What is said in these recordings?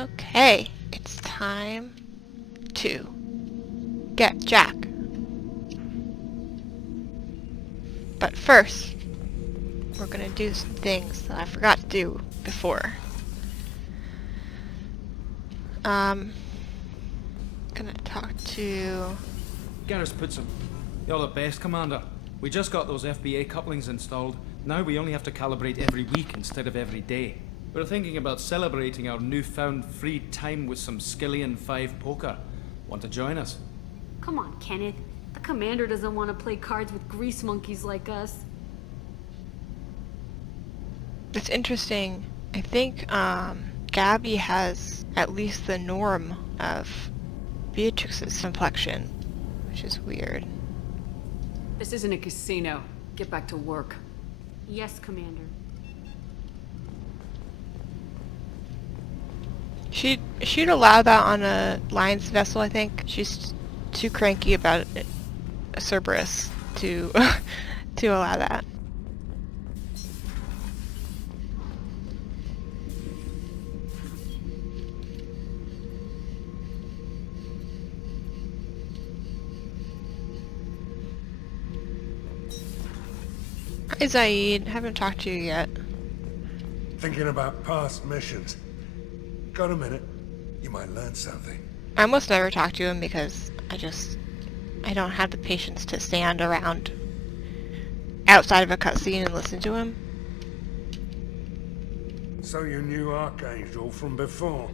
Okay, it's time to get Jack. But first, we're gonna do some things that I forgot to do before. Gonna talk to... Garrus puts him. You're the best, Commander. We just got those FBA couplings installed. Now we only have to calibrate every week instead of every day. We're thinking about celebrating our newfound free time with some Skillion 5 poker. Want to join us? Come on, Kenneth. The commander doesn't want to play cards with grease monkeys like us. It's interesting. I think, Gabby has at least the norm of Beatrix's complexion, which is weird. This isn't a casino. Get back to work. Yes, Commander. She'd allow that on a Lion's vessel, I think. She's too cranky about it, Cerberus to to allow that. Hi Zaid, haven't talked to you yet. Thinking about past missions. Got a minute? You might learn something. I almost never talk to him because I don't have the patience to stand around outside of a cutscene and listen to him. So you knew Archangel from before?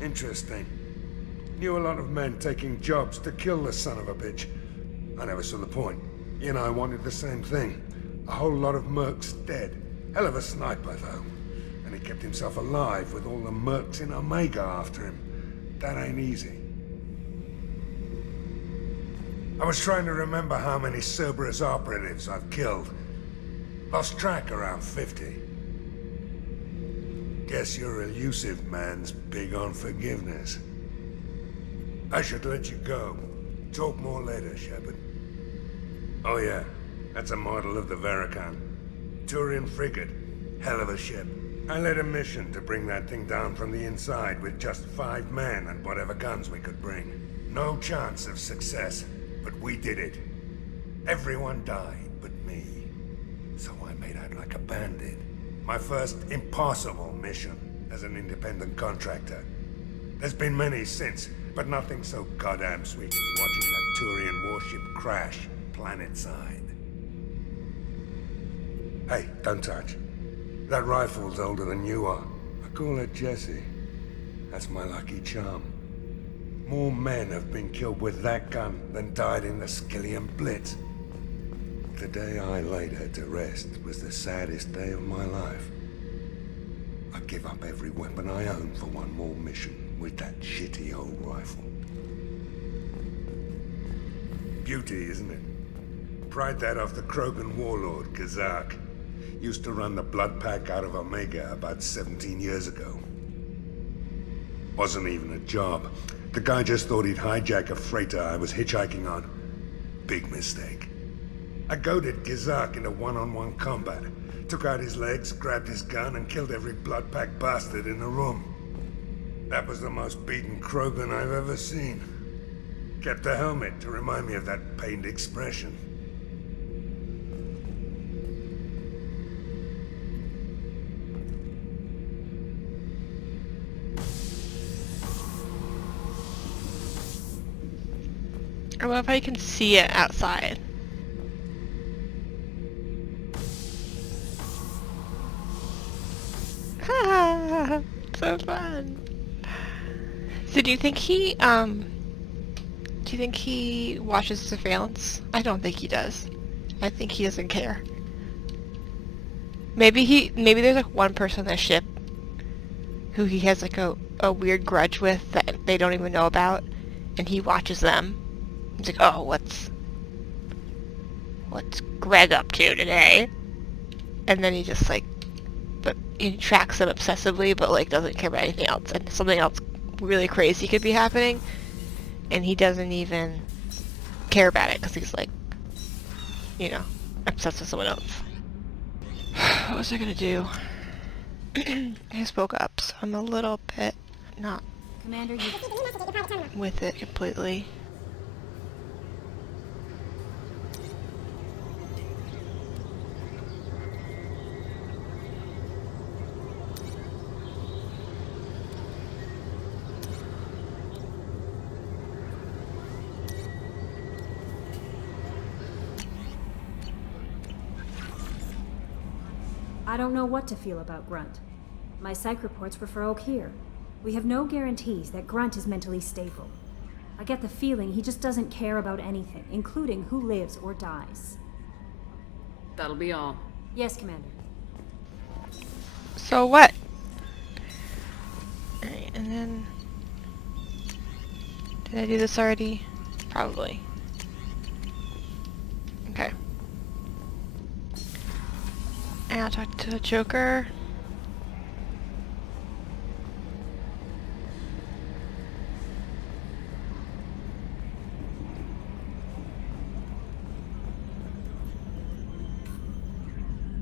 Interesting. Knew a lot of men taking jobs to kill the son of a bitch. I never saw the point. You know, I wanted the same thing. A whole lot of mercs dead. Hell of a sniper, though. And he kept himself alive with all the mercs in Omega after him. That ain't easy. I was trying to remember how many Cerberus operatives I've killed. Lost track around 50. Guess your elusive man's big on forgiveness. I should let you go. Talk more later, Shepard. Oh yeah, that's a model of the Veracon. Turian frigate. Hell of a ship. I led a mission to bring that thing down from the inside with just 5 men and whatever guns we could bring. No chance of success, but we did it. Everyone died but me. So I made out like a bandit. My first impossible mission as an independent contractor. There's been many since, but nothing so goddamn sweet as watching that Turian warship crash planet-side. Hey, don't touch. That rifle's older than you are. I call her Jessie. That's my lucky charm. More men have been killed with that gun than died in the Skillion Blitz. The day I laid her to rest was the saddest day of my life. I'd give up every weapon I own for one more mission with that shitty old rifle. Beauty, isn't it? Pried that off the Krogan warlord, Kazak. Used to run the blood pack out of Omega about 17 years ago. Wasn't even a job. The guy just thought he'd hijack a freighter I was hitchhiking on. Big mistake. I goaded Kazak into one-on-one combat. Took out his legs, grabbed his gun, and killed every blood pack bastard in the room. That was the most beaten Krogan I've ever seen. Kept a helmet to remind me of that pained expression. I wonder if I can see it outside. So fun. So do you think he watches surveillance? I don't think he does. I think he doesn't care. Maybe there's like one person on the ship who he has like a weird grudge with that they don't even know about, and he watches them. He's like, oh, what's Greg up to today? And then he just like, but he tracks them obsessively, but like doesn't care about anything else. And something else really crazy could be happening, and he doesn't even care about it because he's like, you know, obsessed with someone else. What was I gonna do? I spoke up, so I'm a little bit not Commander, you... with it completely. I don't know what to feel about Grunt. My psych reports were for Oak here. We have no guarantees that Grunt is mentally stable. I get the feeling he just doesn't care about anything, including who lives or dies. That'll be all. Yes, Commander. So what? Alright, and then... Did I do this already? Probably. Okay. And I'll talk to the Joker.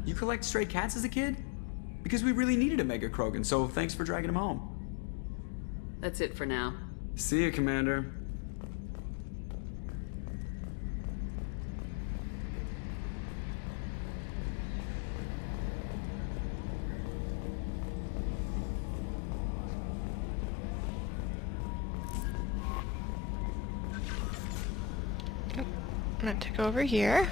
You collect stray cats as a kid? Because we really needed a Mega Krogan, so thanks for dragging him home. That's it for now. See ya, Commander. I'm going to go over here.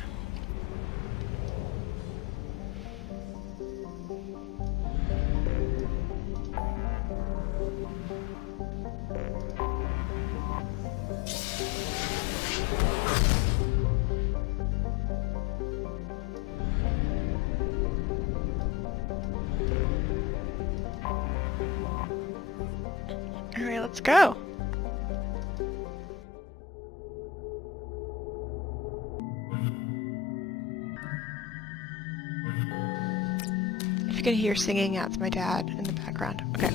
Alright, let's go. If you can hear singing, that's my dad in the background. Okay.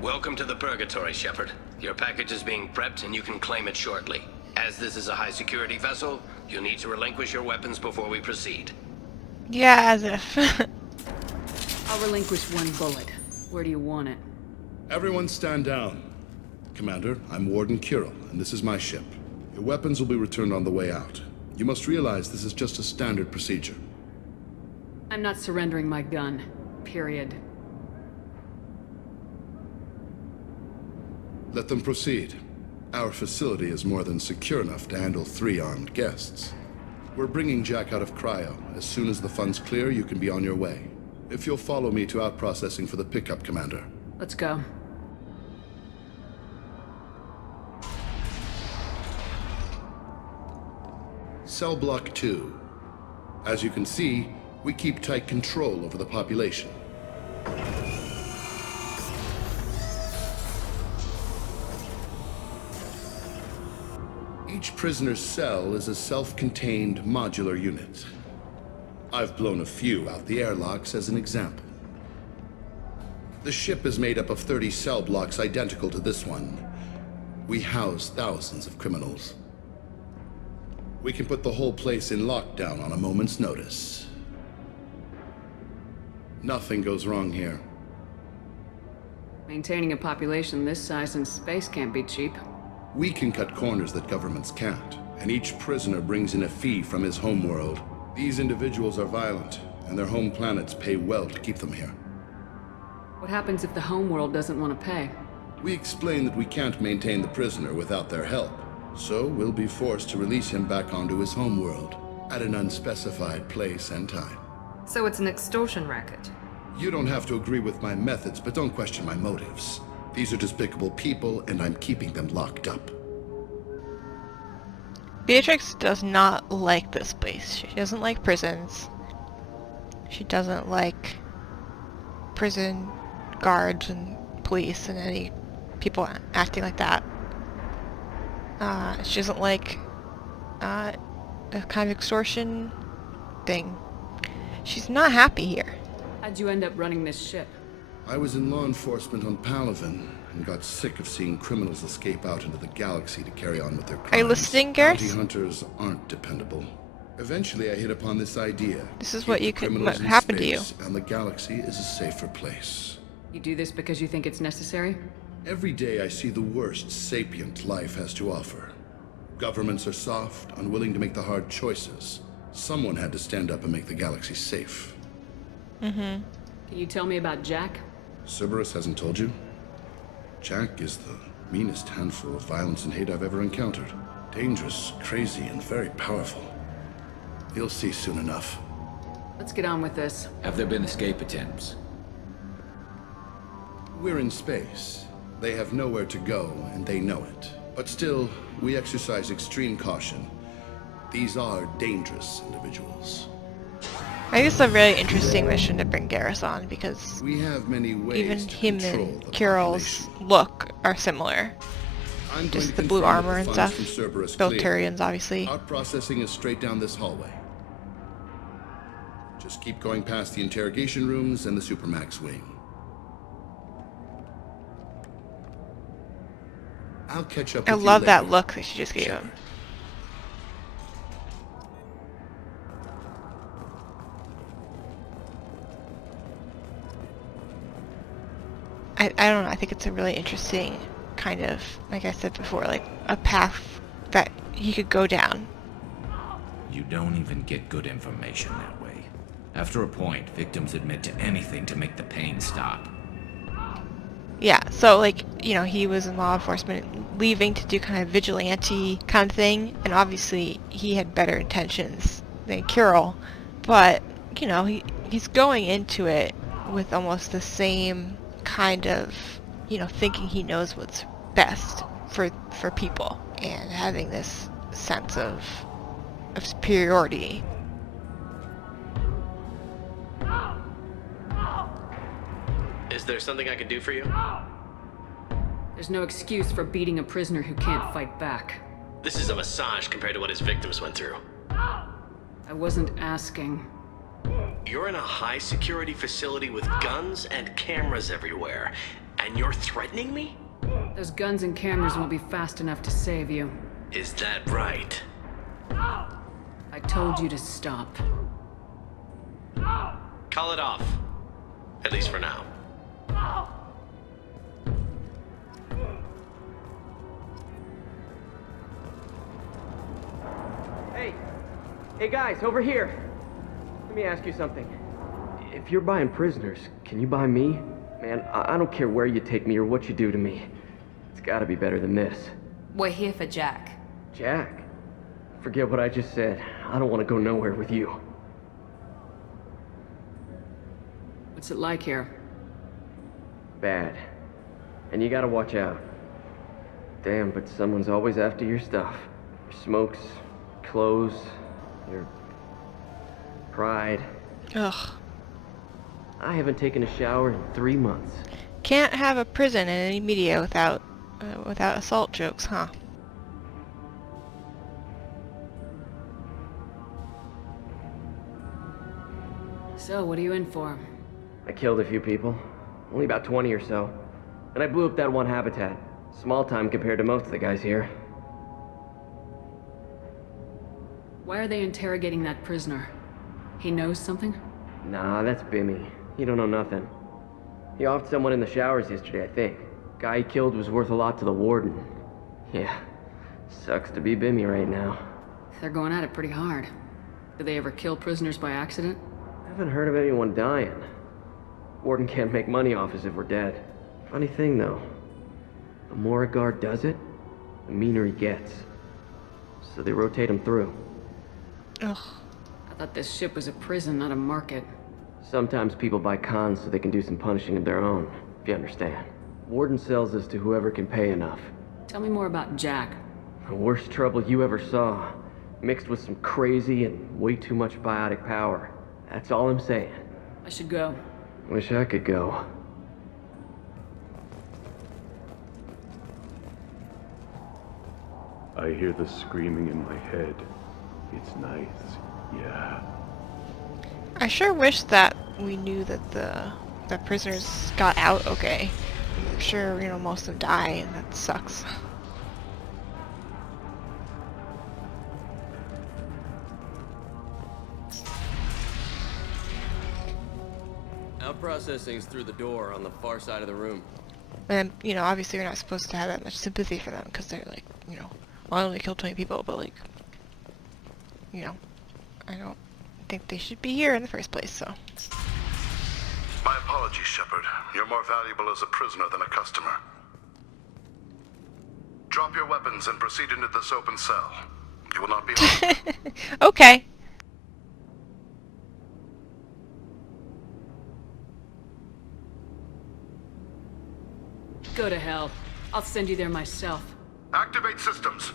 Welcome to the Purgatory, Shepard. Your package is being prepped and you can claim it shortly. As this is a high-security vessel, you'll need to relinquish your weapons before we proceed. Yeah, as if. I'll relinquish one bullet. Where do you want it? Everyone stand down. Commander, I'm Warden Kirill, and this is my ship. Your weapons will be returned on the way out. You must realize this is just a standard procedure. I'm not surrendering my gun. Period. Let them proceed. Our facility is more than secure enough to handle 3 armed guests. We're bringing Jack out of cryo. As soon as the funds clear, you can be on your way. If you'll follow me to out-processing for the pickup, Commander. Let's go. Cell Block 2. As you can see, we keep tight control over the population. Each prisoner's cell is a self-contained modular unit. I've blown a few out the airlocks as an example. The ship is made up of 30 cell blocks identical to this one. We house thousands of criminals. We can put the whole place in lockdown on a moment's notice. Nothing goes wrong here. Maintaining a population this size in space can't be cheap. We can cut corners that governments can't, and each prisoner brings in a fee from his homeworld. These individuals are violent, and their home planets pay well to keep them here. What happens if the homeworld doesn't want to pay? We explain that we can't maintain the prisoner without their help, so we'll be forced to release him back onto his homeworld at an unspecified place and time. So it's an extortion racket. You don't have to agree with my methods, but don't question my motives. These are despicable people, and I'm keeping them locked up. Beatrix does not like this place. She doesn't like prisons. She doesn't like prison guards and police and any people acting like that. She doesn't like the kind of extortion thing. She's not happy here. How'd you end up running this ship? I was in law enforcement on Palaven and got sick of seeing criminals escape out into the galaxy to carry on with their crimes. Are you listening, Garrus? Bounty hunters aren't dependable. Eventually, I hit upon this idea. This is Keep what the you could criminals in happen to you. space, and the galaxy is a safer place. You do this because you think it's necessary? Every day I see the worst sapient life has to offer. Governments are soft, unwilling to make the hard choices. Someone had to stand up and make the galaxy safe. Can you tell me about Jack? Cerberus hasn't told you? Jack is the meanest handful of violence and hate I've ever encountered. Dangerous, crazy, and very powerful. You'll see soon enough. Let's get on with this. Have there been escape attempts? We're in space. They have nowhere to go, and they know it. But still, we exercise extreme caution. These are dangerous individuals. I think it's a really interesting mission to bring Garrus on because We have many ways even to him control and the Kirill's population. look are similar. I'm going Just to the blue confirm that armor and funds stuff. from Cerberus Both clear. Turians, obviously. Our processing is straight down this hallway. Just keep going past the interrogation rooms and the Supermax wing. I'll catch up with I you love that later. look that she just gave him. I don't know, I think it's a really interesting kind of, like I said before, like a path that he could go down. You don't even get good information that way. After a point, victims admit to anything to make the pain stop. Yeah, so like, you know, he was in law enforcement, leaving to do kind of vigilante kind of thing, and obviously he had better intentions than Kirill, but, you know, he's going into it with almost the same kind of, you know, thinking he knows what's best for people, and having this sense of superiority. Is there something I can do for you? There's no excuse for beating a prisoner who can't fight back. This is a massage compared to what his victims went through. I wasn't asking. You're in a high security facility with guns and cameras everywhere, and you're threatening me? Those guns and cameras won't be fast enough to save you. Is that right? I told you to stop. Call it off. At least for now. Hey guys, over here. Let me ask you something. If you're buying prisoners, can you buy me? Man, I don't care where you take me or what you do to me. It's gotta be better than this. We're here for Jack. Jack? Forget what I just said. I don't want to go nowhere with you. What's it like here? Bad. And you gotta watch out. Damn, but someone's always after your stuff. Your smokes, clothes, your pride. Ugh. I haven't taken a shower in 3 months. Can't have a prison in any media without assault jokes, huh? So, what are you in for? I killed a few people. Only about 20 or so. And I blew up that one habitat. Small time compared to most of the guys here. Why are they interrogating that prisoner? He knows something? Nah, that's Bimmy. He don't know nothing. He offed someone in the showers yesterday, I think. Guy he killed was worth a lot to the warden. Yeah, sucks to be Bimmy right now. They're going at it pretty hard. Do they ever kill prisoners by accident? I haven't heard of anyone dying. Warden can't make money off us if we're dead. Funny thing, though. The more a guard does it, the meaner he gets. So they rotate him through. Ugh. I thought this ship was a prison, not a market. Sometimes people buy cons so they can do some punishing of their own, if you understand. Warden sells us to whoever can pay enough. Tell me more about Jack. The worst trouble you ever saw, mixed with some crazy and way too much biotic power. That's all I'm saying. I should go. Wish I could go. I hear the screaming in my head. It's nice, yeah. I sure wish that we knew that the prisoners got out okay. I'm sure, you know, most of them die, and that sucks. Our processing's through the door on the far side of the room. And, you know, obviously you're not supposed to have that much sympathy for them, because they're like, you know, well, I only killed 20 people, but like, you know, I don't think they should be here in the first place, so. My apologies, Shepard. You're more valuable as a prisoner than a customer. Drop your weapons and proceed into this open cell. You will not be harmed. Okay. Go to hell. I'll send you there myself. Activate systems.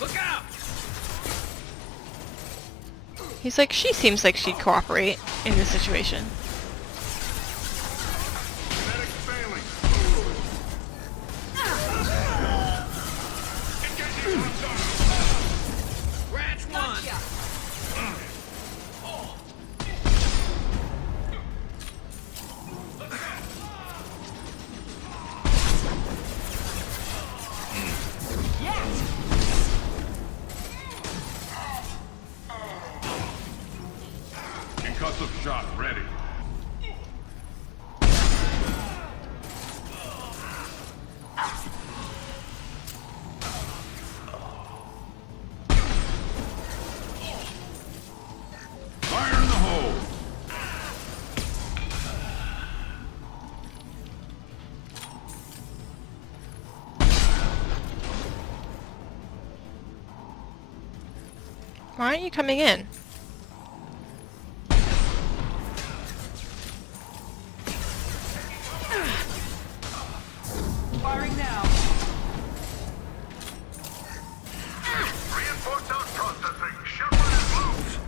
Look out! He's like, she seems like she'd cooperate in this situation. Concussive shot ready. Fire in the hole. Why aren't you coming in? Firing now. Reinforced out processing. Shepard is moved.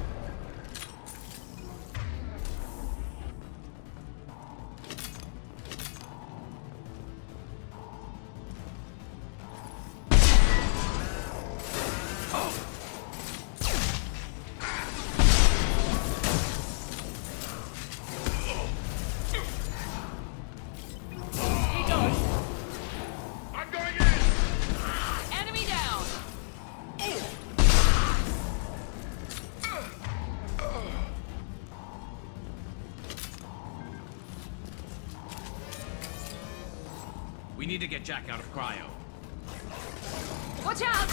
Enemy down. We need to get Jack out of cryo. Watch out.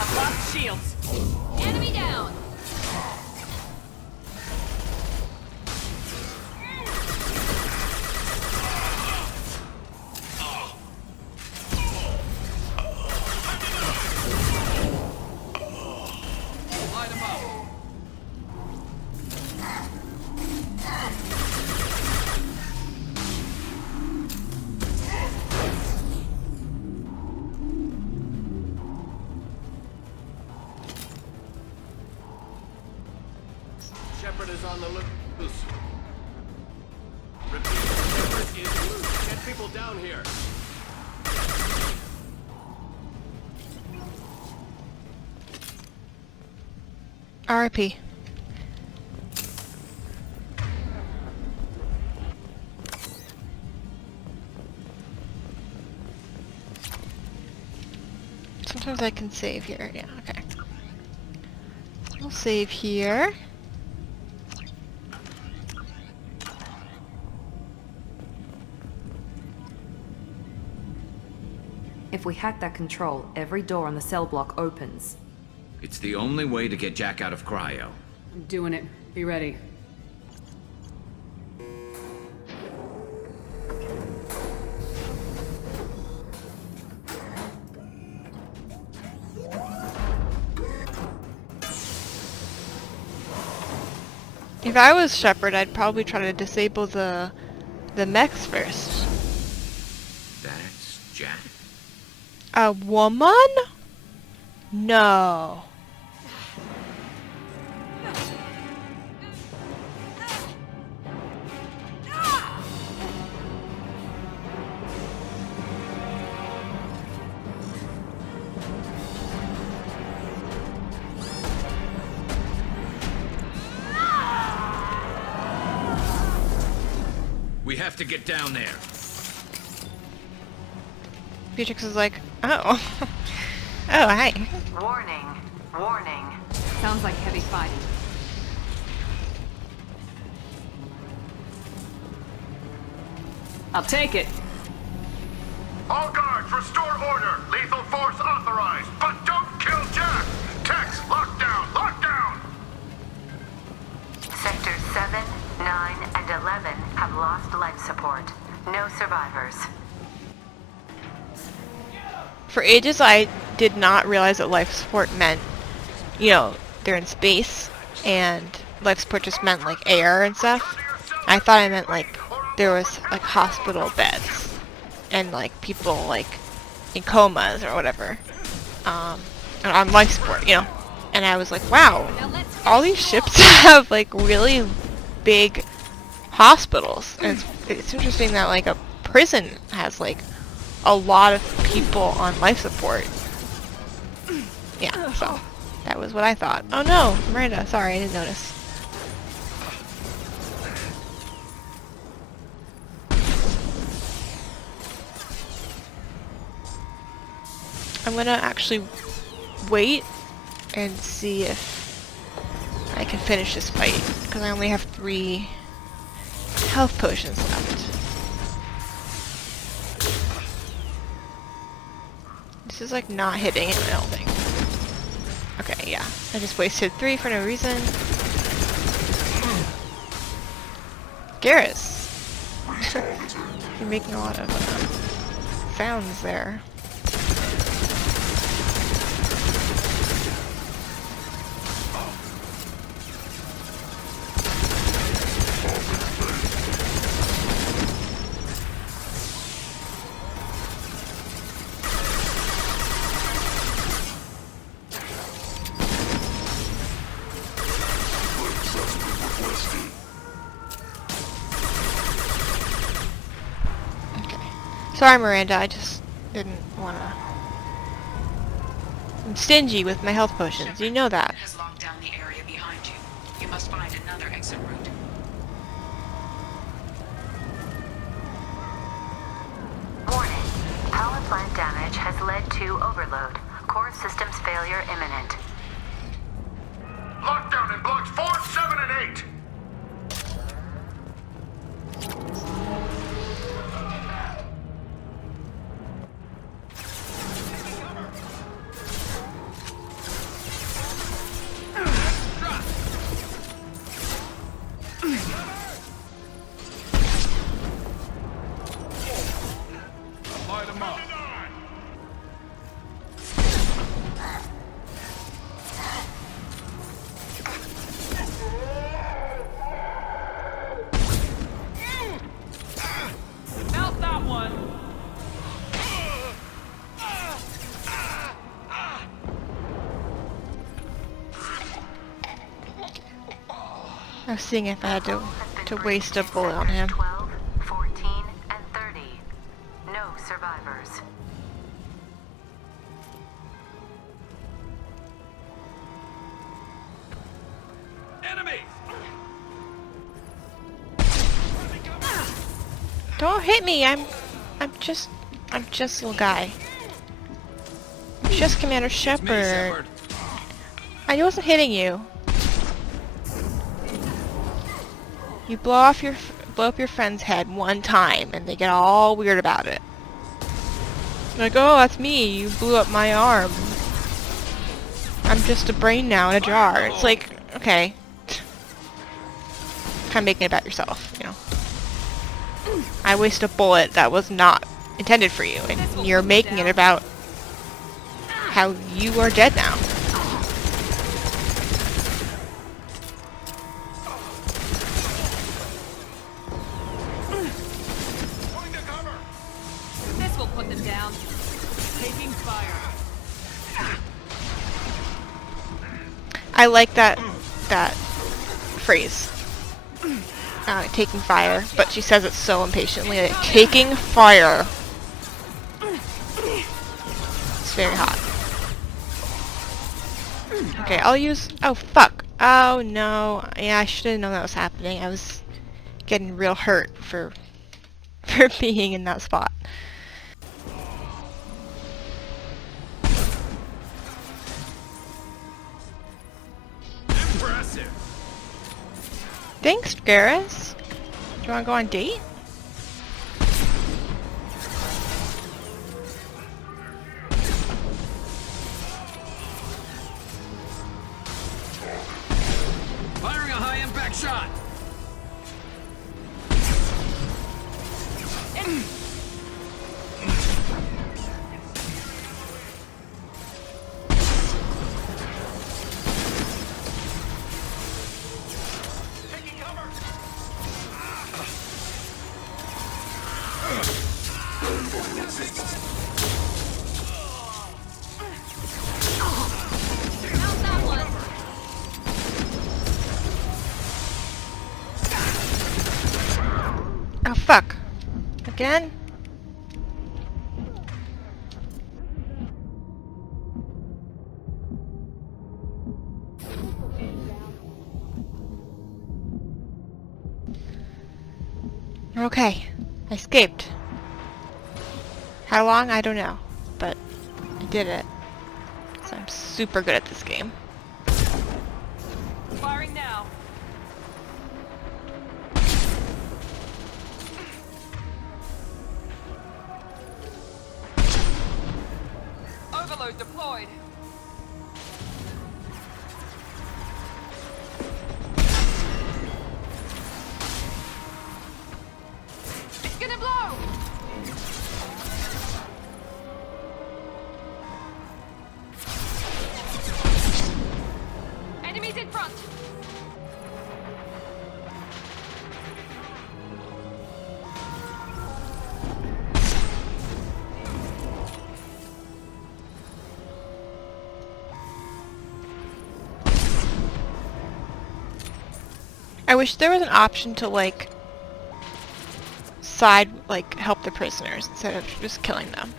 I've lost shields. Enemy down. Light him up. Shepard is on the loose. Repeat, Shepard is loose. Get people down here. R.I.P. Sometimes I can save here. Yeah, okay. We'll save here. If we hack that control, every door on the cell block opens. It's the only way to get Jack out of cryo. I'm doing it. Be ready. If I was Shepard, I'd probably try to disable the mechs first. That's Jack. A woman? No. We have to get down there. Beatrix is like, oh. Oh, hi. Warning. Warning. Sounds like heavy fighting. I'll take it. All guards, restore order. Lethal force authorized, but don't kill Jack. Tex, lockdown, lockdown. Sectors 7, 9, and 11 have lost life support. No survivors. For ages, I did not realize that life support meant, you know, they're in space, and life support just meant, like, air and stuff. I thought it meant, like, there was, like, hospital beds, and, like, people, like, in comas or whatever, on life support, you know. And I was like, wow, all these ships have, like, really big hospitals. And it's interesting that, like, a prison has, like, a lot of people on life support. Yeah, so that was what I thought. Oh no, Miranda, sorry, I didn't notice. I'm gonna actually wait and see if I can finish this fight, because I only have 3 health potions left. This is like not hitting it, I don't think. Okay, yeah. I just wasted 3 for no reason. Garrus! You're making a lot of sounds there. Sorry, Miranda, I just didn't wanna... I'm stingy with my health potions, you know that. Has locked down the area behind you. You must find another exit route. Warning. Power plant damage has led to overload. Core systems failure imminent. Lockdown in blocks 4, 7, and 8. I was seeing if I had to waste a bullet on him. 12, 14, and 30. No survivors. Enemy! Don't hit me, I'm just a little guy. I'm just Commander Shepard. I wasn't hitting you. You blow up your friend's head one time, and they get all weird about it. Like, oh, that's me. You blew up my arm. I'm just a brain now in a jar. It's like, okay, kind of making it about yourself, you know. I wasted a bullet that was not intended for you, and you're making it about how you are dead now. I like that phrase. Taking fire, but she says it so impatiently. Like, taking fire. It's very hot. Okay, I'll use... Oh, fuck. Oh, no. Yeah, I should have known that was happening. I was getting real hurt for being in that spot. Impressive. Thanks, Garrus. Do you want to go on a date? Firing a high-impact shot. Oh, fuck. Again? Okay. I escaped. How long? I don't know. But I did it. So I'm super good at this game. Firing now. Overload deployed. It's gonna blow. Enemies in front. I wish there was an option to, like, help the prisoners instead of just killing them.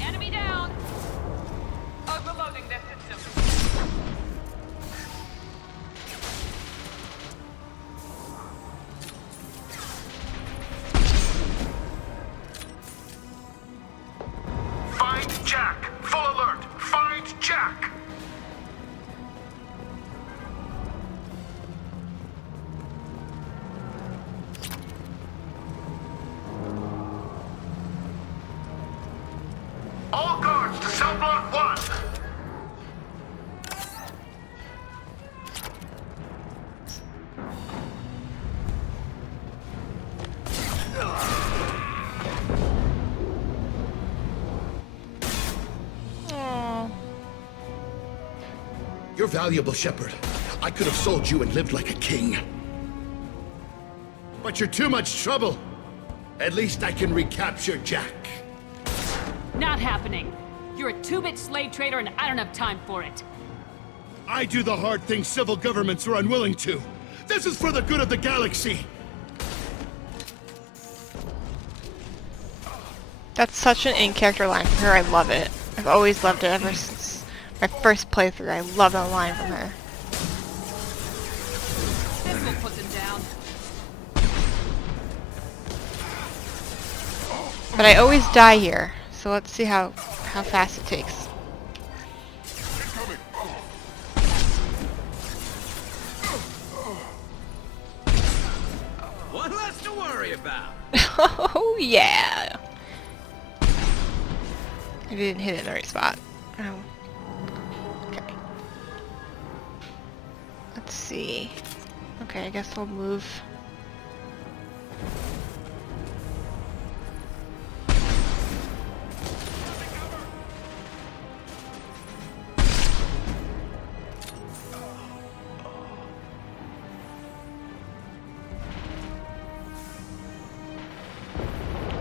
Enemy down. Overloading their system. Find Jack. Full alert. Find Jack. All guards to cell block 1. Aww. You're valuable, Shepard. I could have sold you and lived like a king. But you're too much trouble. At least I can recapture Jack. Not happening. You're a two-bit slave trader and I don't have time for it. I do the hard things civil governments are unwilling to. This is for the good of the galaxy. That's such an in-character line from her. I love it. I've always loved it ever since my first playthrough. I love that line from her. This will put them down. But I always die here, so let's see how fast it takes. One less to worry about. Oh yeah! I didn't hit it in the right spot. Oh. Okay. Let's see. Okay, I guess I'll move.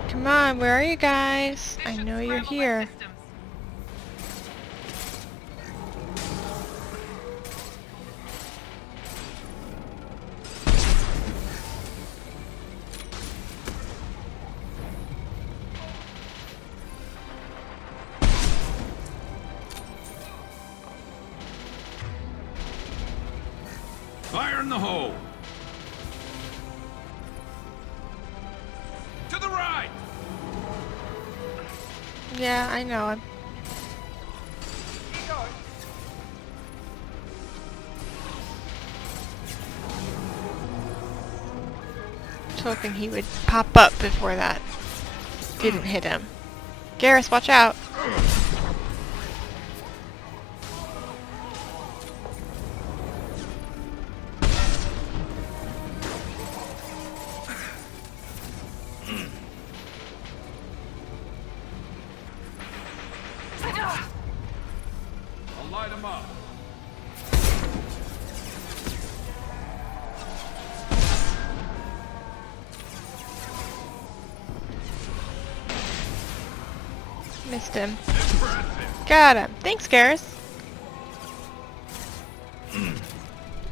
Come Come on, where are you guys? I know you're here. Fire in the hole! To the right! Yeah, I know him. I was hoping he would pop up before that didn't hit him. Garrus, watch out! I'll light him up. Missed him. Got him. Thanks, Garrus.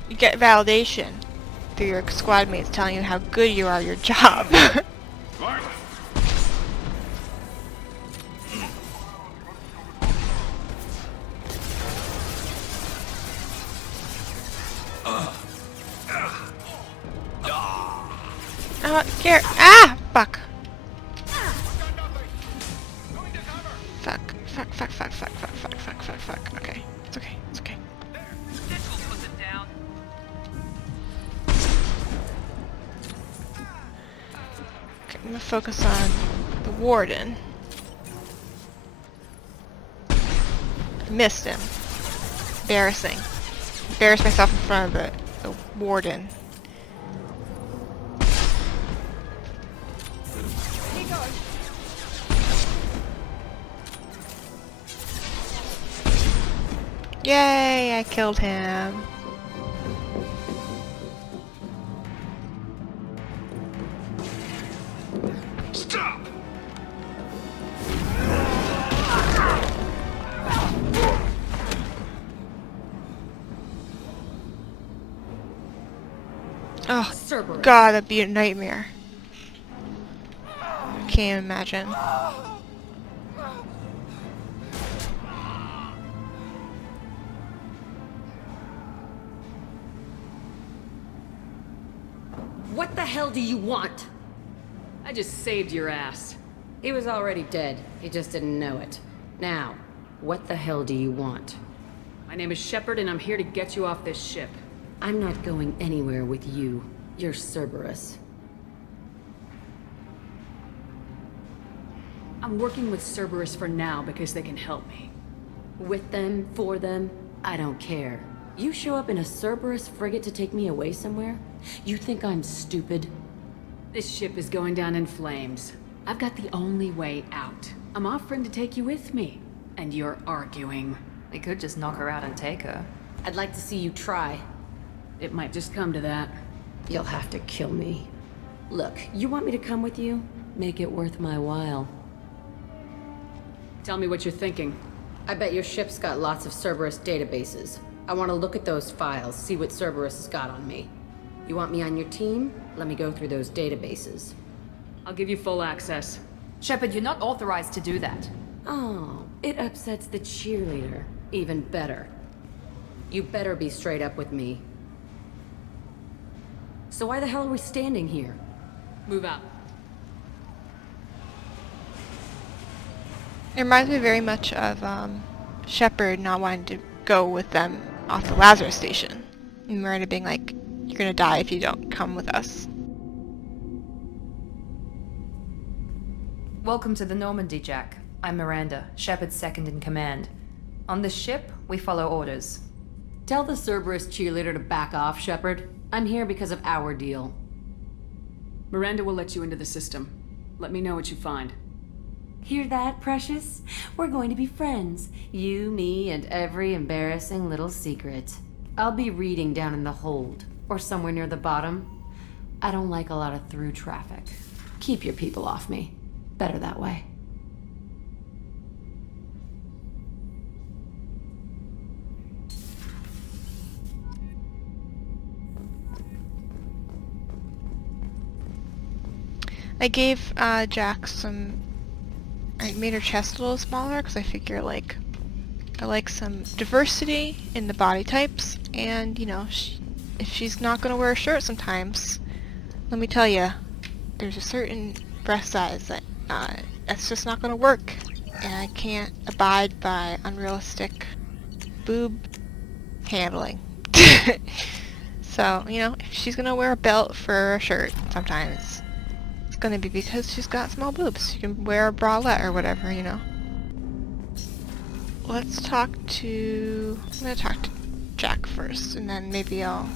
You get validation through your squad mates telling you how good you are at your job. Garrus. Ah! Fuck. Fuck. Okay. It's okay. Okay, I'm gonna focus on the warden. Missed him. Embarrassing. Embarrassed myself in front of the warden. Yay, I killed him. Stop! Oh, Cerberus. God, that'd be a nightmare. Can't imagine. What the hell do you want? I just saved your ass. He was already dead. He just didn't know it. Now, what the hell do you want? My name is Shepard, and I'm here to get you off this ship. I'm not going anywhere with you. You're Cerberus. I'm working with Cerberus for now because they can help me. With them, for them, I don't care. You show up in a Cerberus frigate to take me away somewhere? You think I'm stupid? This ship is going down in flames. I've got the only way out. I'm offering to take you with me. And you're arguing. We could just knock her out and take her. I'd like to see you try. It might just come to that. You'll have to kill me. Look, you want me to come with you? Make it worth my while. Tell me what you're thinking. I bet your ship's got lots of Cerberus databases. I want to look at those files, see what Cerberus has got on me. You want me on your team? Let me go through those databases. I'll give you full access. Shepard, you're not authorized to do that. Oh, it upsets the cheerleader. Even better. You better be straight up with me. So why the hell are we standing here? Move out. It reminds me very much of Shepard not wanting to go with them off the Lazarus station. And Miranda being like, you're gonna die if you don't come with us. Welcome to the Normandy, Jack. I'm Miranda, Shepard's second in command. On this ship, we follow orders. Tell the Cerberus cheerleader to back off, Shepard. I'm here because of our deal. Miranda will let you into the system. Let me know what you find. Hear that, Precious? We're going to be friends. You, me, and every embarrassing little secret. I'll be reading down in the hold, or somewhere near the bottom. I don't like a lot of through traffic. Keep your people off me. Better that way. I gave Jack some... I made her chest a little smaller because I figure, like, I like some diversity in the body types, and, you know, if she's not going to wear a shirt sometimes, let me tell you, there's a certain breast size that that's just not going to work, and I can't abide by unrealistic boob handling. So, you know, if she's going to wear a belt for a shirt sometimes, it's going to be because she's got small boobs. She can wear a bralette or whatever, you know. Let's talk to... I'm going to talk to Jack first, and then maybe I'll...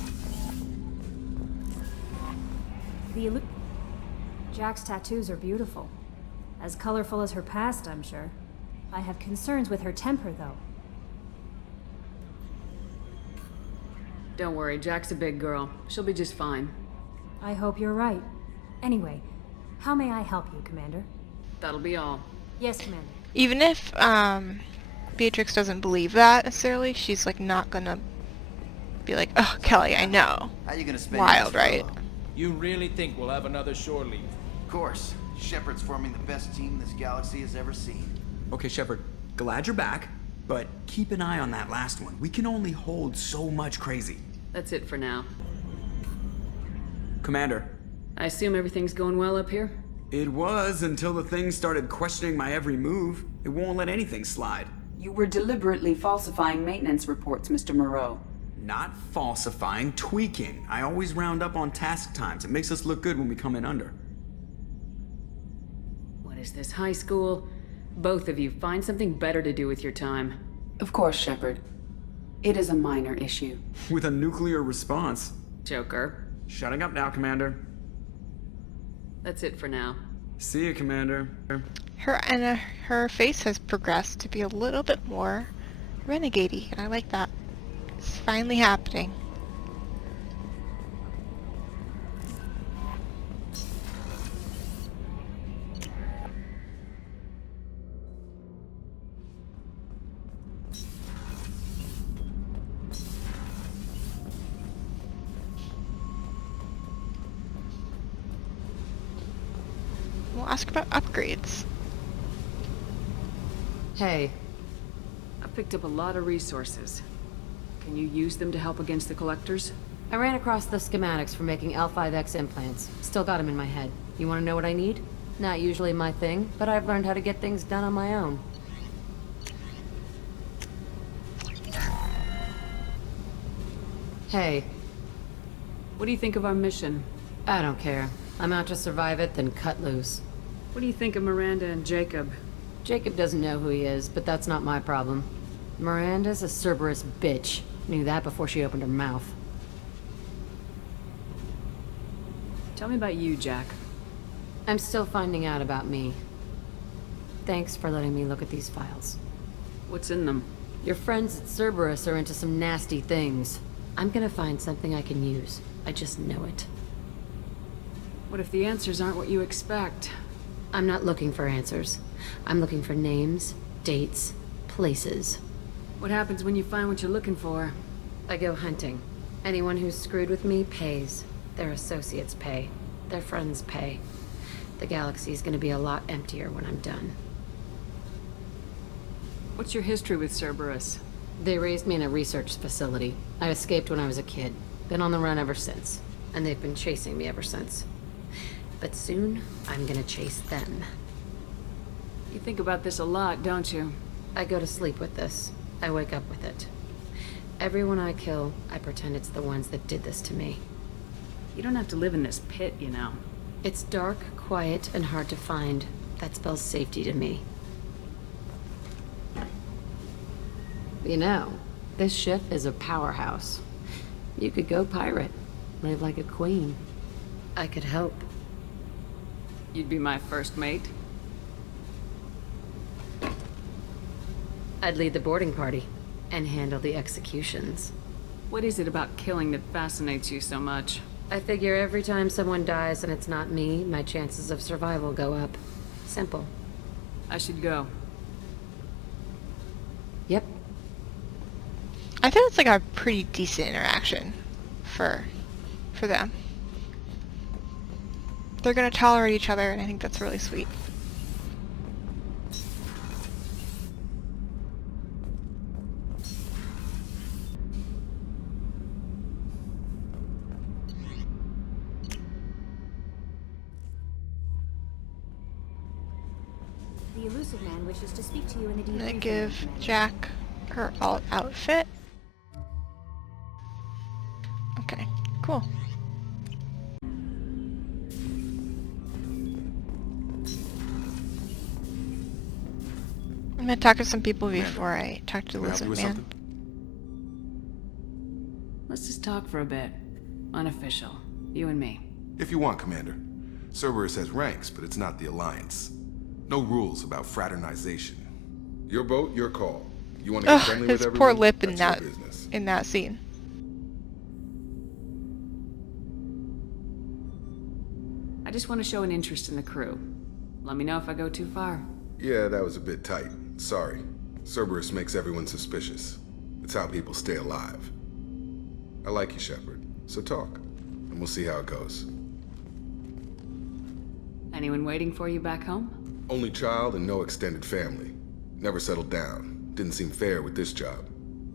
Jack's tattoos are beautiful. As colorful as her past, I'm sure. I have concerns with her temper, though. Don't worry, Jack's a big girl. She'll be just fine. I hope you're right. Anyway, how may I help you, Commander? That'll be all. Yes, Commander. Even if, Beatrix doesn't believe that necessarily, she's, like, not gonna be like, oh, Kelly, I know. How you gonna spend Wild, right? You really think we'll have another shore leave? Of course. Shepard's forming the best team this galaxy has ever seen. Okay, Shepard, glad you're back, but keep an eye on that last one. We can only hold so much crazy. That's it for now. Commander. I assume everything's going well up here? It was until the thing started questioning my every move. It won't let anything slide. You were deliberately falsifying maintenance reports, Mr. Moreau. Not falsifying, tweaking. I always round up on task times. It makes us look good when we come in under. What is this, high school? Both of you, find something better to do with your time. Of course, Shepard. It is a minor issue. With a nuclear response. Joker. Shutting up now, Commander. That's it for now. See you, Commander. Her face has progressed to be a little bit more renegade-y, and I like that. It's finally happening. We'll ask about upgrades. Hey. I picked up a lot of resources. Can you use them to help against the collectors? I ran across the schematics for making L5X implants. Still got them in my head. You want to know what I need? Not usually my thing, but I've learned how to get things done on my own. Hey. What do you think of our mission? I don't care. I'm out to survive it, then cut loose. What do you think of Miranda and Jacob? Jacob doesn't know who he is, but that's not my problem. Miranda's a Cerberus bitch. Knew that before she opened her mouth. Tell me about you, Jack. I'm still finding out about me. Thanks for letting me look at these files. What's in them? Your friends at Cerberus are into some nasty things. I'm gonna find something I can use. I just know it. What if the answers aren't what you expect? I'm not looking for answers. I'm looking for names, dates, places. What happens when you find what you're looking for? I go hunting. Anyone who's screwed with me pays. Their associates pay. Their friends pay. The galaxy's gonna be a lot emptier when I'm done. What's your history with Cerberus? They raised me in a research facility. I escaped when I was a kid. Been on the run ever since. And they've been chasing me ever since. But soon, I'm gonna chase them. You think about this a lot, don't you? I go to sleep with this. I wake up with it. Everyone I kill, I pretend it's the ones that did this to me. You don't have to live in this pit, you know. It's dark, quiet, and hard to find. That spells safety to me. You know, this ship is a powerhouse. You could go pirate. Live like a queen. I could help. You'd be my first mate? I'd lead the boarding party and handle the executions. What is it about killing that fascinates you so much? I figure every time someone dies and it's not me, my chances of survival go up. Simple. I should go. Yep. I think it's like a pretty decent interaction for them. They're gonna tolerate each other, and I think that's really sweet. The elusive man wishes to speak to you in the I'm gonna debriefing give room, Commander. Jack her alt outfit. Okay, cool. I'm gonna talk to some people before I talk to the lizard man. Let's just talk for a bit. Unofficial. You and me. If you want, Commander. Cerberus has ranks, but it's not the Alliance. No rules about fraternization. Your boat, your call. You want to get friendly with His everyone? poor lip That's your business. in that scene. I just want to show an interest in the crew. Let me know if I go too far. Yeah, that was a bit tight. Sorry. Cerberus makes everyone suspicious. It's how people stay alive. I like you, Shepard. So talk, and we'll see how it goes. Anyone waiting for you back home? Only child and no extended family. Never settled down. Didn't seem fair with this job.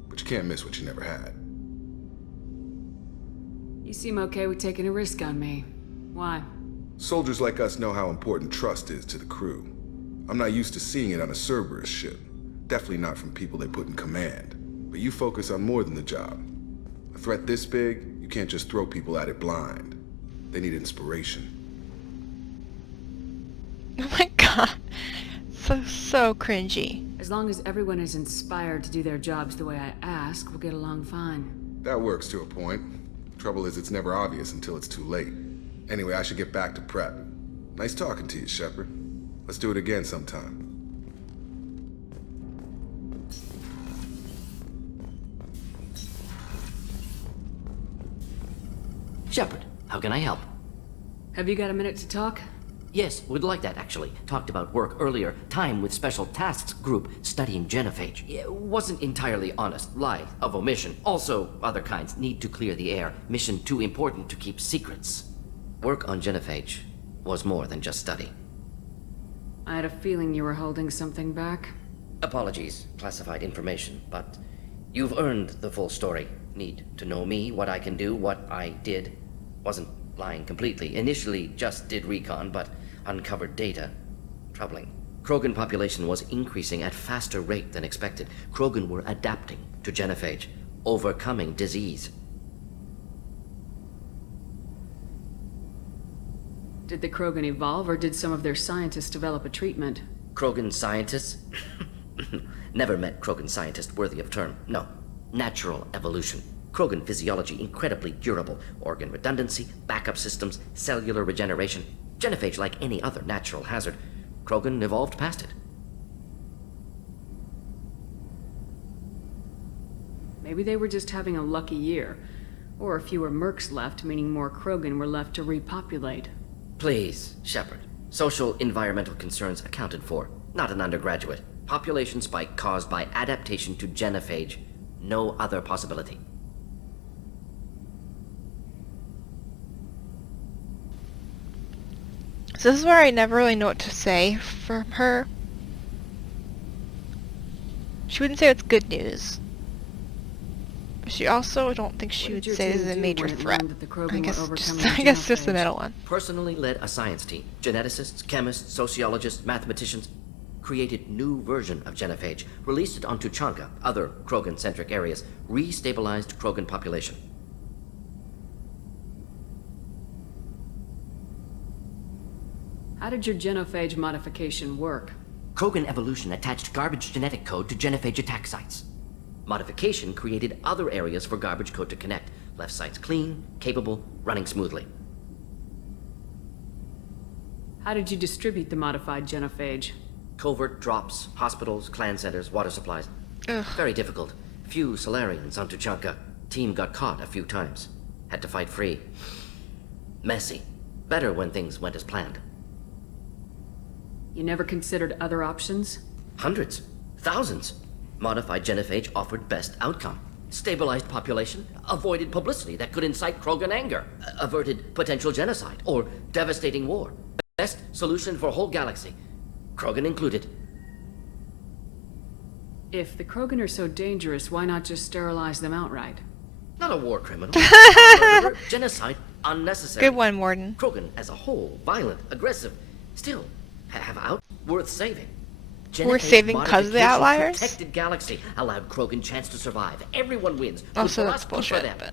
But you can't miss what you never had. You seem okay with taking a risk on me. Why? Soldiers like us know how important trust is to the crew. I'm not used to seeing it on a Cerberus ship. Definitely not from people they put in command. But you focus on more than the job. A threat this big, you can't just throw people at it blind. They need inspiration. Oh my god. So cringy. As long as everyone is inspired to do their jobs the way I ask, we'll get along fine. That works to a point. Trouble is, it's never obvious until it's too late. Anyway, I should get back to prep. Nice talking to you, Shepard. Let's do it again sometime. Shepard, how can I help? Have you got a minute to talk? Yes, would like that actually. Talked about work earlier. Time with Special Tasks Group studying genophage. Yeah, wasn't entirely honest. Lie of omission. Also, other kinds. Need to clear the air. Mission too important to keep secrets. Work on genophage was more than just study. I had a feeling you were holding something back. Apologies, classified information, but you've earned the full story. Need to know me, what I can do, what I did. Wasn't lying completely. Initially just did recon, but uncovered data. Troubling. Krogan population was increasing at faster rate than expected. Krogan were adapting to genophage, overcoming disease. Did the Krogan evolve, or did some of their scientists develop a treatment? Krogan scientists? Never met Krogan scientist worthy of term. No. Natural evolution. Krogan physiology incredibly durable. Organ redundancy, backup systems, cellular regeneration. Genophage like any other natural hazard. Krogan evolved past it. Maybe they were just having a lucky year. Or fewer mercs left, meaning more Krogan were left to repopulate. Please, Shepard. Social environmental concerns accounted for. Not an undergraduate. Population spike caused by adaptation to genophage. No other possibility. So this is where I never really know what to say from her. She wouldn't say it's good news. But she also, I don't think she would say this is a major threat. I guess just the middle one. Personally led a science team. Geneticists, chemists, sociologists, mathematicians. Created new version of genophage. Released it on Tuchanka, other Krogan-centric areas. Restabilized Krogan population. How did your genophage modification work? Krogan evolution attached garbage genetic code to genophage attack sites. Modification created other areas for garbage code to connect. Left sites clean, capable, running smoothly. How did you distribute the modified genophage? Covert drops, hospitals, clan centers, water supplies. Ugh. Very difficult. Few Solarians on Tuchanka. Team got caught a few times. Had to fight free. Messy. Better when things went as planned. You never considered other options? Hundreds. Thousands. Modified genophage offered best outcome. Stabilized population, avoided publicity that could incite Krogan anger, averted potential genocide, or devastating war. Best solution for whole galaxy. Krogan included. If the Krogan are so dangerous, why not just sterilize them outright? Not a war criminal. Murderer, genocide, unnecessary. Good one, Morden. Krogan as a whole, violent, aggressive, still have out worth saving. Worth saving because of the outliers? Protected galaxy, allowed Krogan chance to survive. Everyone wins. Also, Good for that's us, good bullshit, for them. but...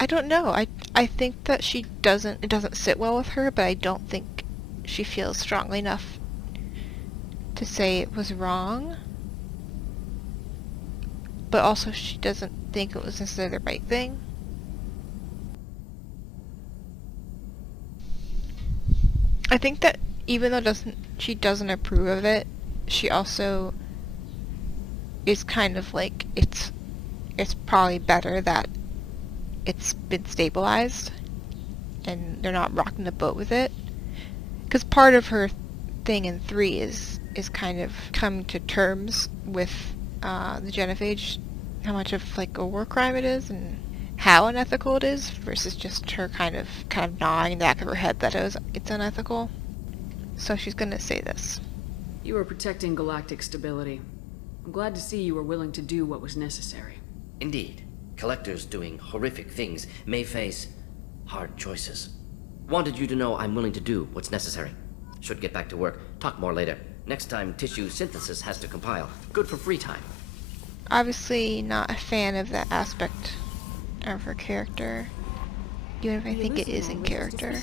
I don't know. I think that it doesn't sit well with her, but I don't think she feels strongly enough to say it was wrong. But also she doesn't think it was necessarily the right thing. I think that even though she doesn't approve of it, she also is kind of like, it's probably better that it's been stabilized and they're not rocking the boat with it. Because part of her thing in 3 is kind of coming to terms with the genophage, how much of like a war crime it is and how unethical it is, versus just her kind of gnawing in the back of her head that it's unethical. So she's gonna say this. You were protecting galactic stability. I'm glad to see you were willing to do what was necessary. Indeed. Collectors doing horrific things may face hard choices. Wanted you to know I'm willing to do what's necessary. Should get back to work. Talk more later. Next time tissue synthesis has to compile. Good for free time. Obviously not a fan of that aspect of her character, even if I think it is in character.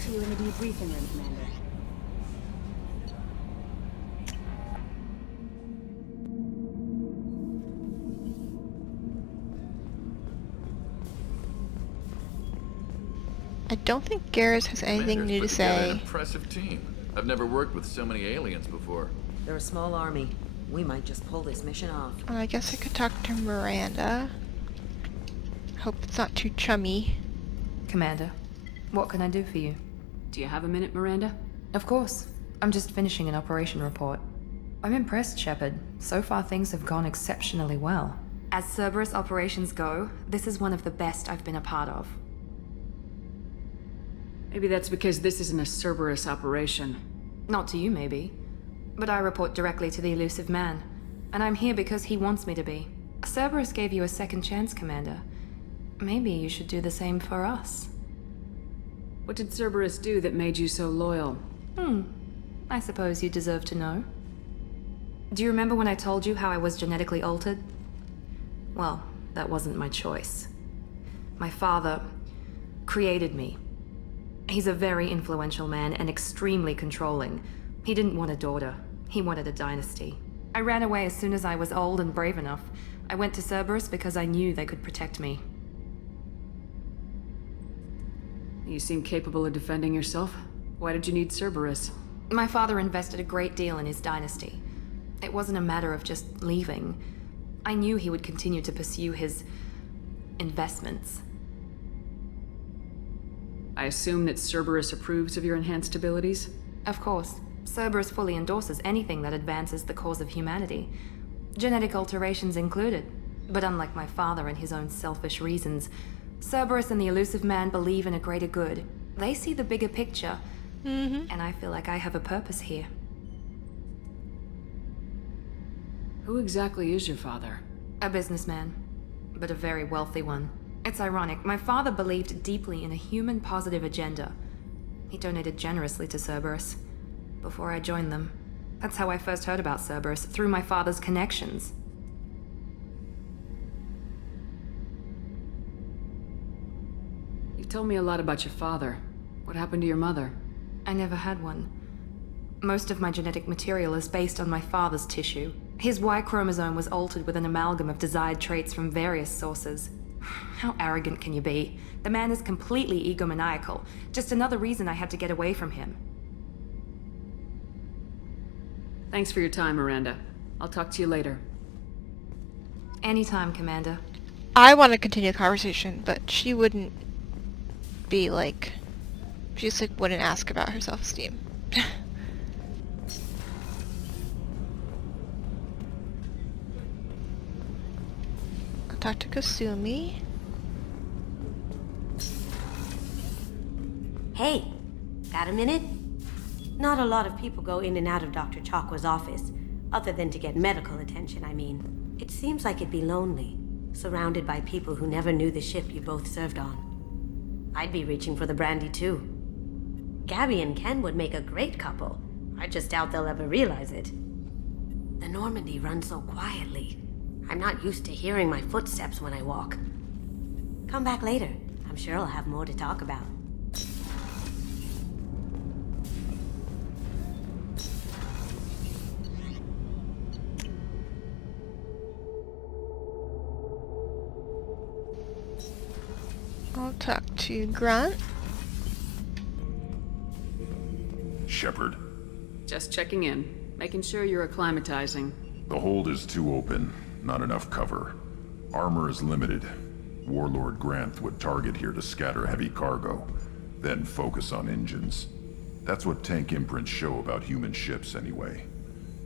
I don't think Garrus has anything new to say. An impressive team. I've never worked with so many aliens before. They're a small army. We might just pull this mission off. Well, I guess I could talk to Miranda. Hope it's not too chummy. Commander, what can I do for you? Do you have a minute, Miranda? Of course. I'm just finishing an operation report. I'm impressed, Shepard. So far things have gone exceptionally well. As Cerberus operations go, this is one of the best I've been a part of. Maybe that's because this isn't a Cerberus operation. Not to you, maybe. But I report directly to the elusive man. And I'm here because he wants me to be. Cerberus gave you a second chance, Commander. Maybe you should do the same for us. What did Cerberus do that made you so loyal? I suppose you deserve to know. Do you remember when I told you how I was genetically altered? Well, that wasn't my choice. My father created me. He's a very influential man and extremely controlling. He didn't want a daughter. He wanted a dynasty. I ran away as soon as I was old and brave enough. I went to Cerberus because I knew they could protect me. You seem capable of defending yourself. Why did you need Cerberus? My father invested a great deal in his dynasty. It wasn't a matter of just leaving. I knew he would continue to pursue his investments. I assume that Cerberus approves of your enhanced abilities? Of course. Cerberus fully endorses anything that advances the cause of humanity. Genetic alterations included. But unlike my father and his own selfish reasons, Cerberus and the elusive man believe in a greater good. They see the bigger picture. And I feel like I have a purpose here. Who exactly is your father? A businessman, but a very wealthy one. It's ironic, my father believed deeply in a human-positive agenda. He donated generously to Cerberus before I joined them. That's how I first heard about Cerberus, through my father's connections. You told me a lot about your father. What happened to your mother? I never had one. Most of my genetic material is based on my father's tissue. His Y chromosome was altered with an amalgam of desired traits from various sources. How arrogant can you be? The man is completely egomaniacal. Just another reason I had to get away from him. Thanks for your time, Miranda. I'll talk to you later. Anytime, Commander. I want to continue the conversation, but she wouldn't be like She just like wouldn't ask about her self-esteem. I'll talk to Kasumi. Hey, got a minute? Not a lot of people go in and out of Dr. Chakwa's office, other than to get medical attention, I mean. It seems like it'd be lonely, surrounded by people who never knew the ship you both served on. I'd be reaching for the brandy too. Gabby and Ken would make a great couple. I just doubt they'll ever realize it. The Normandy runs so quietly. I'm not used to hearing my footsteps when I walk. Come back later. I'm sure I'll have more to talk about. I'll talk to Grunt. Shepard. Just checking in, making sure you're acclimatizing. The hold is too open, not enough cover. Armor is limited. Warlord Granth would target here to scatter heavy cargo, then focus on engines. That's what tank imprints show about human ships anyway.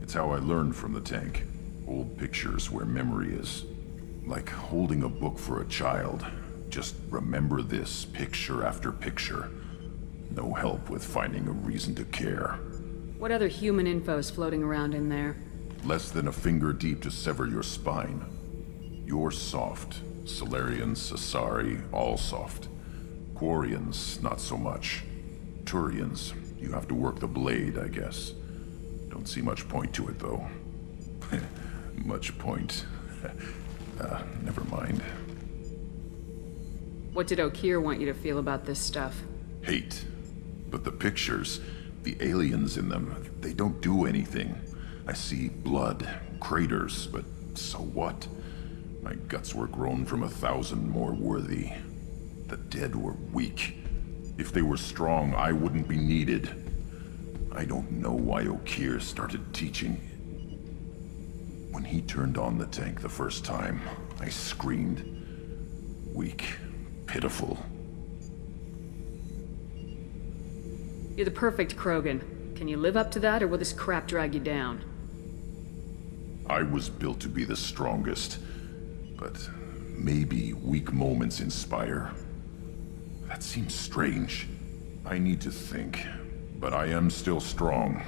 It's how I learned from the tank. Old pictures where memory is. Like holding a book for a child. Just remember this, picture after picture. No help with finding a reason to care. What other human info's floating around in there? Less than a finger deep to sever your spine. You're soft. Solarians, Asari, all soft. Quarians, not so much. Turians, you have to work the blade, I guess. Don't see much point to it, though. Much point. Never mind. What did Okeer want you to feel about this stuff? Hate. But the pictures, the aliens in them, they don't do anything. I see blood, craters, but so what? My guts were grown from 1,000 more worthy. The dead were weak. If they were strong, I wouldn't be needed. I don't know why Okeer started teaching. When he turned on the tank the first time, I screamed. Weak, pitiful. You're the perfect Krogan. Can you live up to that, or will this crap drag you down? I was built to be the strongest, but maybe weak moments inspire. That seems strange. I need to think, but I am still strong.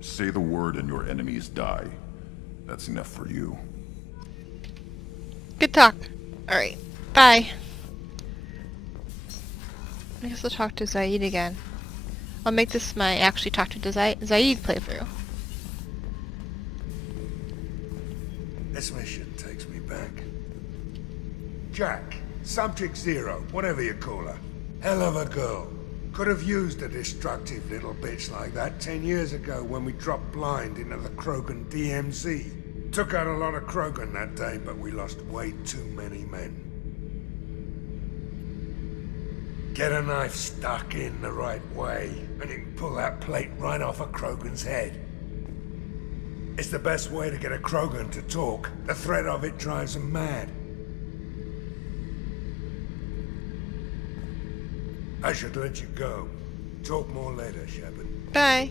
Say the word and your enemies die. That's enough for you. Good talk. Alright, bye. I guess I'll talk to Zaid again. I'll make this my actually talk to Zaid playthrough. This mission takes me back. Jack, Subject Zero, whatever you call her. Hell of a girl. Could have used a destructive little bitch like that 10 years ago when we dropped blind into the Krogan DMZ. Took out a lot of Krogan that day, but we lost way too many men. Get a knife stuck in the right way, and you can pull that plate right off a Krogan's head. It's the best way to get a Krogan to talk. The threat of it drives them mad. I should let you go. Talk more later, Shepard. Bye.